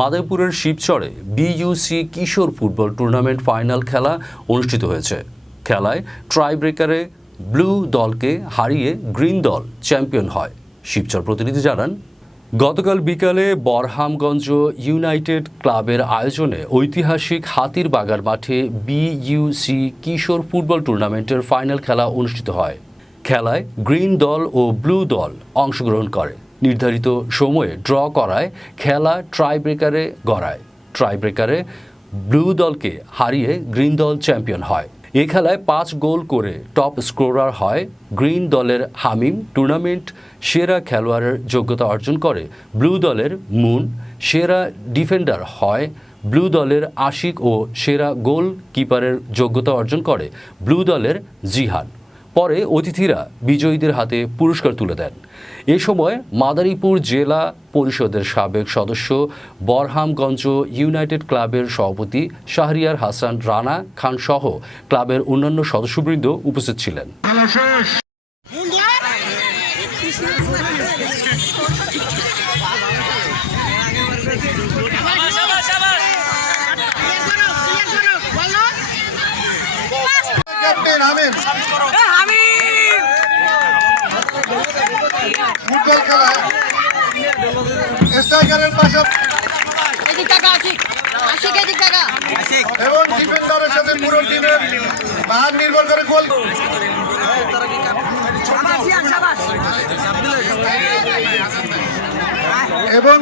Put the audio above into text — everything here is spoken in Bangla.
মাদারীপুরের শিবচরে বিইউসি কিশোর ফুটবল টুর্নামেন্ট ফাইনাল খেলা অনুষ্ঠিত হয়েছে। খেলায় ট্রাই ব্রেকারে ব্লু দলকে হারিয়ে গ্রিন দল চ্যাম্পিয়ন হয়। শিবচর প্রতিনিধি জানান, গতকাল বিকালে বরহামগঞ্জ ইউনাইটেড ক্লাবের আয়োজনে ঐতিহাসিক হাতির বাগান মাঠে বিইউসি কিশোর ফুটবল টুর্নামেন্টের ফাইনাল খেলা অনুষ্ঠিত হয়। খেলায় গ্রিন দল ও ব্লু দল অংশগ্রহণ করে। নির্ধারিত সময়ে ড্র করায় খেলা ট্রাই ব্রেকারে গড়ায়। ট্রাই ব্রেকারে ব্লু দলকে হারিয়ে গ্রিন দল চ্যাম্পিয়ন হয়। এ খেলায় 5 গোল করে টপ স্কোরার হয় গ্রিন দলের হামিম। টুর্নামেন্ট সেরা খেলোয়াড়ের যোগ্যতা অর্জন করে ব্লু দলের মুন। সেরা ডিফেন্ডার হয় ব্লু দলের আশিক ও সেরা গোল কিপারের যোগ্যতা অর্জন করে ব্লু দলের জিহান। পরে অতিথিরা বিজয়ীদের হাতে পুরস্কার তুলে দেন। এ সময় মাদারীপুর জেলা পরিষদের সাবেক সদস্য, বরহামগঞ্জ ইউনাইটেড ক্লাবের সভাপতি শাহরিয়ার হাসান রানা খান সহ ক্লাবের অন্যান্য সদস্যবৃন্দ উপস্থিত ছিলেন। ফুটবল খেলায় স্ট্রাইকারের পাশে এবং ডিফেন্ডারের সাথে পুরো টিমের মান নির্ভর করে গোল। এবং